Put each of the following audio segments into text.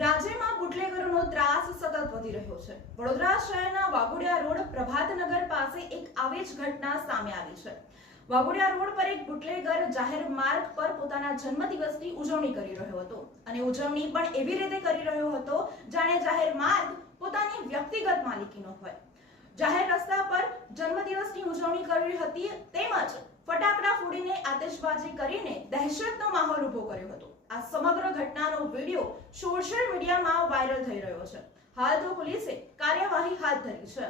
રાજ્યમાં બુટલેગરોનો ત્રાસ સતત વધી રહ્યો છે. વડોદરા શહેરના વાઘોડિયા રોડ પ્રભાતનગર પાસે એક આવી જ ઘટના સામે આવી છે. વાઘોડિયા રોડ પર એક બુટલેગર જાહેર માર્ગ પર પોતાના જન્મદિવસની ઉજવણી કરી રહ્યો હતો અને ઉજવણી પણ એવી રીતે કરી રહ્યો હતો જાણે જાહેર માર્ગ પોતાની વ્યક્તિગત માલિકીનો હોય. જાહેર રસ્તા પર જન્મદિવસની ઉજવણી કરી હતી તેમજ ફટાકડા ફોડીને આતશબાજી કરીને દહેશતનો માહોલ ઊભો કર્યો હતો. આ સમગ્ર ઘટનાનો વીડિયો સોશિયલ મીડિયામાં વાયરલ થઈ રહ્યો છે. હાલ તો પોલીસે કાર્યવાહી હાથ ધરી છે.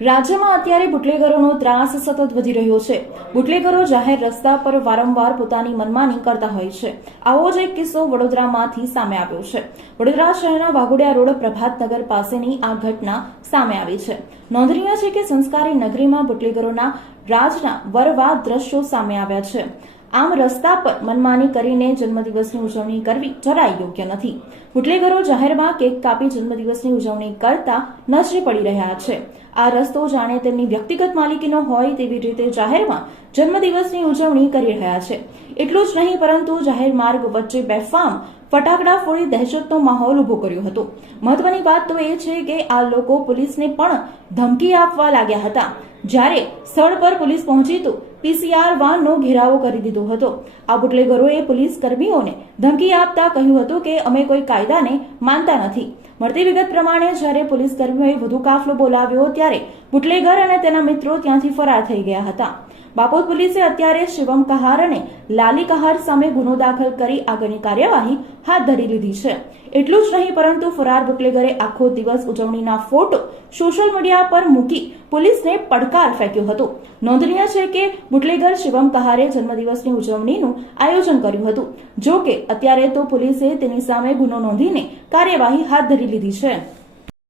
રાજ્યમાં અત્યારે બુટલેગરોનો ત્રાસ સતત વધી રહ્યો છે. બુટલેગરો જાહેર રસ્તા પર વારંવાર પોતાની મનમાની કરતા હોય છે. આવો જ એક કિસ્સો વડોદરામાંથી સામે આવ્યો છે. વડોદરા શહેરના વાઘોડિયા રોડ પ્રભાતનગર પાસેની આ ઘટના સામે આવી છે. નોંધનીય છે કે સંસ્કારી નગરીમાં બુટલેગરોના રાજના વરવા દ્રશ્યો સામે આવ્યા છે. આમ રસ્તા પર મનમાની કરીને જન્મદિવસની ઉજવણી કરવી જરાય યોગ્ય નથી. બુટલેગરો જાહેરમાં કેક કાપી જન્મદિવસની ઉજવણી કરતા નજરે પડી રહ્યા છે. આ રસ્તો જાણે તેમની વ્યક્તિગત માલિકીનો હોય તેવી રીતે જાહેરમાં જન્મદિવસની ઉજવણી કરી રહ્યા છે. એટલું જ નહીં, પરંતુ જાહેર માર્ગ વચ્ચે બેફામ ફટાકડા ફોડી દહેશતનો માહોલ ઊભો કર્યો હતો. મહત્વની વાત તો એ છે કે આ લોકો પોલીસને પણ ધમકી આપવા લાગ્યા હતા. જ્યારે સ્થળ પર પોલીસ પહોંચી તો પીસીઆર વાનનો ઘેરાવો કરી દીધો હતો. આ બુટલેગરોએ પોલીસ કર્મીઓને ધમકી આપતા કહ્યું હતું કે અમે કોઈ કાયદાને માનતા નથી. મળતી વિગત પ્રમાણે જ્યારે પોલીસ કર્મીઓએ વધુ કાફલો બોલાવ્યો ત્યારે બુટલેગર અને તેના મિત્રો ત્યાંથી ફરાર થઈ ગયા હતા. બાપોદ પોલીસે અત્યારે શિવમ કહાર અને લાલી કહાર સામે ગુનો દાખલ કરી આગળની કાર્યવાહી હાથ ધરી લીધી છે. એટલું જ નહીં, પરંતુ ફરાર બુટલેગરે આખો દિવસ ઉજવણીના ફોટો સોશિયલ મીડિયા પર મૂકી પોલીસને પડકાર ફેંક્યો હતો. નોંધનીય છે કે બુટલેગર શિવમ કહારે જન્મદિવસની ઉજવણીનું આયોજન કર્યું હતું. જો કે અત્યારે તો પોલીસે તેની સામે ગુનો નોંધીને કાર્યવાહી હાથ ધરી લીધી છે.